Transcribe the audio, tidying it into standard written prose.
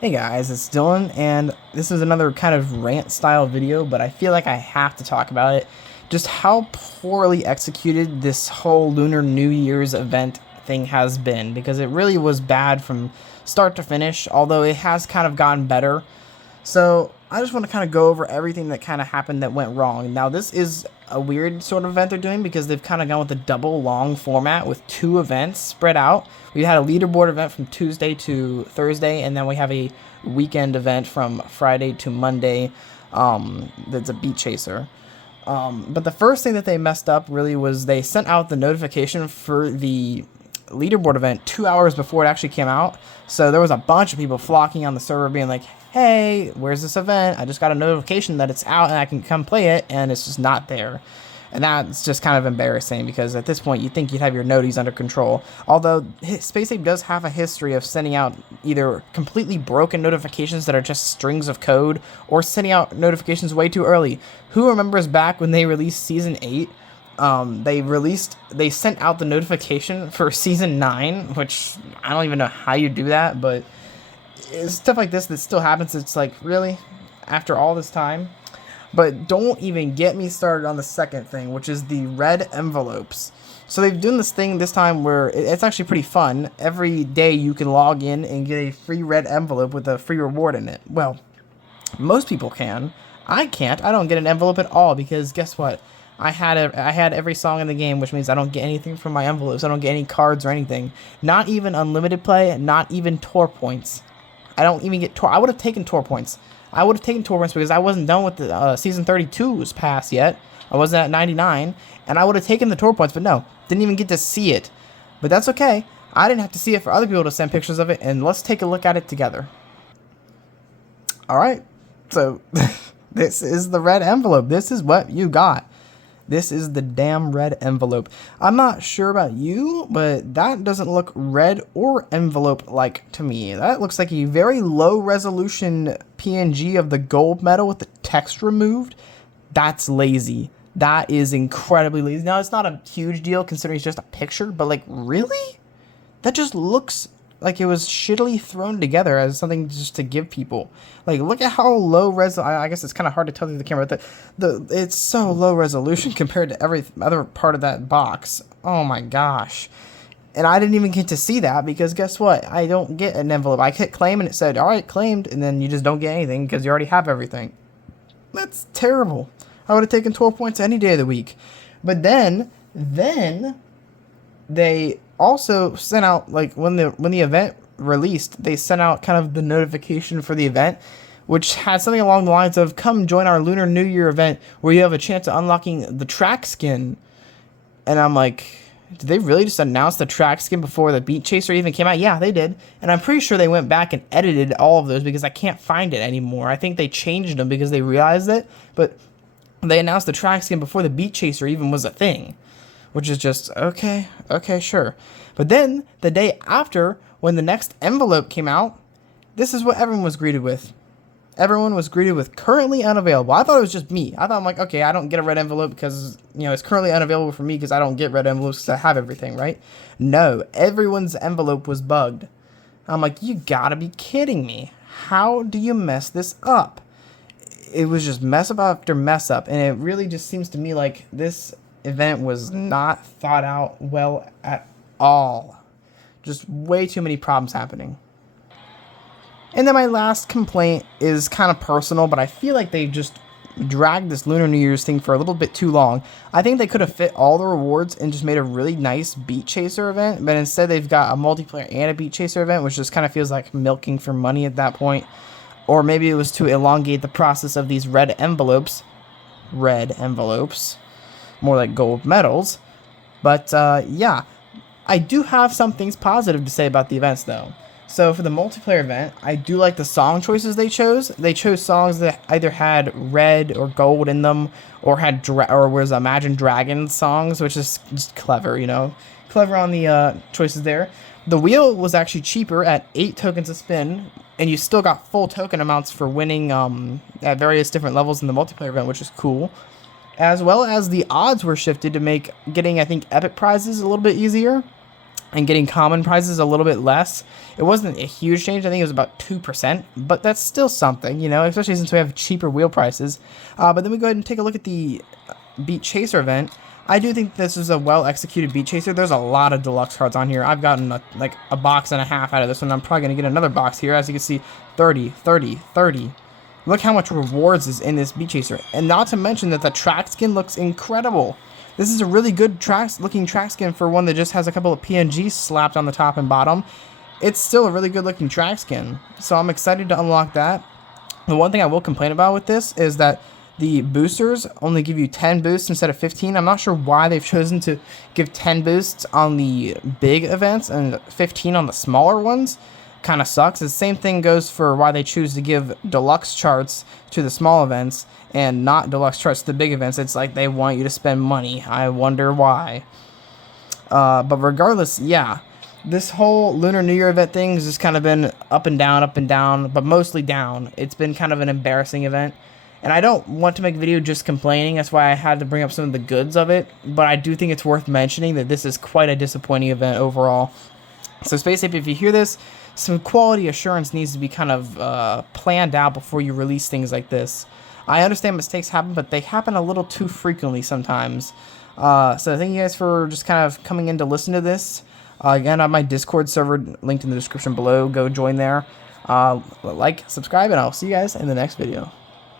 Hey guys, it's Dylan, and this is another kind of rant style video, but I feel like I have to talk about it. Just how poorly executed this whole Lunar New Year's event thing has been, because it really was bad from start to finish, although it has kind of gotten better. So I just want to kind of go over everything that kind of happened that went wrong. Now this is a weird sort of event they're doing because they've kind of gone with a double long format with two events spread out. We had a leaderboard event from Tuesday to Thursday, and then we have a weekend event from Friday to Monday. That's a beat chaser. But the first thing that they messed up really was they sent out the notification for the leaderboard event 2 hours before it actually came out. So there was a bunch of people flocking on the server being like, hey, where's this event? I just got a notification that it's out and I can come play it, and it's just not there. And that's just kind of embarrassing because at this point you'd think you'd have your noties under control. Although Space Ape does have a history of sending out either completely broken notifications that are just strings of code or sending out notifications way too early. Who remembers back when they released Season 8? They sent out the notification for Season 9, which I don't even know how you do that, but it's stuff like this that still happens. It's like, really? After all this time? But don't even get me started on the second thing, which is the red envelopes. So they've done this thing this time where it's actually pretty fun. Every day you can log in and get a free red envelope with a free reward in it. Well, most people can. I can't. I don't get an envelope at all because guess what? I had every song in the game, which means I don't get anything from my envelopes. I don't get any cards or anything. Not even unlimited play, not even tour points. I don't even get tour. I would have taken tour points. I would have taken tour points because I wasn't done with the season 32's pass yet. I wasn't at 99, and I would have taken the tour points, but no, didn't even get to see it. But that's okay. I didn't have to see it for other people to send pictures of it, and let's take a look at it together. All right, so this is the red envelope. This is what you got. This is the damn red envelope. I'm not sure about you, but that doesn't look red or envelope-like to me. That looks like a very low-resolution PNG of the gold medal with the text removed. That's lazy. That is incredibly lazy. Now, it's not a huge deal considering it's just a picture, but, like, really? That just looks like it was shittily thrown together as something just to give people. Like, look at how low res. I guess it's kind of hard to tell through the camera, but it's so low resolution compared to every other part of that box. Oh my gosh! And I didn't even get to see that because guess what? I don't get an envelope. I hit claim and it said, "All right, claimed," and then you just don't get anything because you already have everything. That's terrible. I would have taken 12 points any day of the week. But then they also sent out, like, when the event released, they sent out kind of the notification for the event, which had something along the lines of, come join our Lunar New Year event where you have a chance of unlocking the track skin. And I'm like, did they really just announce the track skin before the Beat Chaser even came out? Yeah, they did. And I'm pretty sure they went back and edited all of those because I can't find it anymore. I think they changed them because they realized it, but they announced the track skin before the Beat Chaser even was a thing. Which is just, okay, sure. But then, the day after, when the next envelope came out, this is what everyone was greeted with. Everyone was greeted with currently unavailable. I thought it was just me. I thought, I'm like, okay, I don't get a red envelope because, it's currently unavailable for me because I don't get red envelopes because I have everything, right? No, everyone's envelope was bugged. I'm like, you gotta be kidding me. How do you mess this up? It was just mess up after mess up, and it really just seems to me like this event was not thought out well at all. Just way too many problems happening. And then my last complaint is kind of personal, but I feel like they just dragged this Lunar New Year's thing for a little bit too long. I think they could have fit all the rewards and just made a really nice Beat Chaser event, but instead they've got a multiplayer and a Beat Chaser event, which just kind of feels like milking for money at that point. Or maybe it was to elongate the process of these red envelopes. More like gold medals. But yeah, I do have some things positive to say about the events though. So for the multiplayer event, I do like the song choices they chose. They chose songs that either had red or gold in them, or had or was Imagine Dragons songs, which is just clever, clever on the choices there. The wheel was actually cheaper at 8 tokens a spin, and you still got full token amounts for winning at various different levels in the multiplayer event, which is cool. As well as the odds were shifted to make getting, I think, epic prizes a little bit easier. and getting common prizes a little bit less. It wasn't a huge change. I think it was about 2%, but that's still something, you know, especially since we have cheaper wheel prices. But then we go ahead and take a look at the Beat Chaser event. I do think this is a well-executed Beat Chaser. There's a lot of deluxe cards on here. I've gotten like a box and a half out of this one. I'm probably going to get another box here. As you can see, 30, 30, 30. Look how much rewards is in this Beat Chaser. And not to mention that the track skin looks incredible. This is a really good looking track skin for one that just has a couple of PNGs slapped on the top and bottom. It's still a really good looking track skin. So I'm excited to unlock that. The one thing I will complain about with this is that the boosters only give you 10 boosts instead of 15. I'm not sure why they've chosen to give 10 boosts on the big events and 15 on the smaller ones. Kind of sucks. The same thing goes for why they choose to give deluxe charts to the small events and not deluxe charts to the big events. It's like they want you to spend money. I wonder why. But regardless, yeah, this whole Lunar New Year event thing has just kind of been up and down, but mostly down. It's been kind of an embarrassing event. And I don't want to make a video just complaining. That's why I had to bring up some of the goods of it. But I do think it's worth mentioning that this is quite a disappointing event overall. So Space Ape, if you hear this, some quality assurance needs to be kind of planned out before you release things like this. I understand mistakes happen, but they happen a little too frequently sometimes. So thank you guys for just kind of coming in to listen to this. Again, I have my Discord server linked in the description below. Go join there. Like, subscribe, and I'll see you guys in the next video.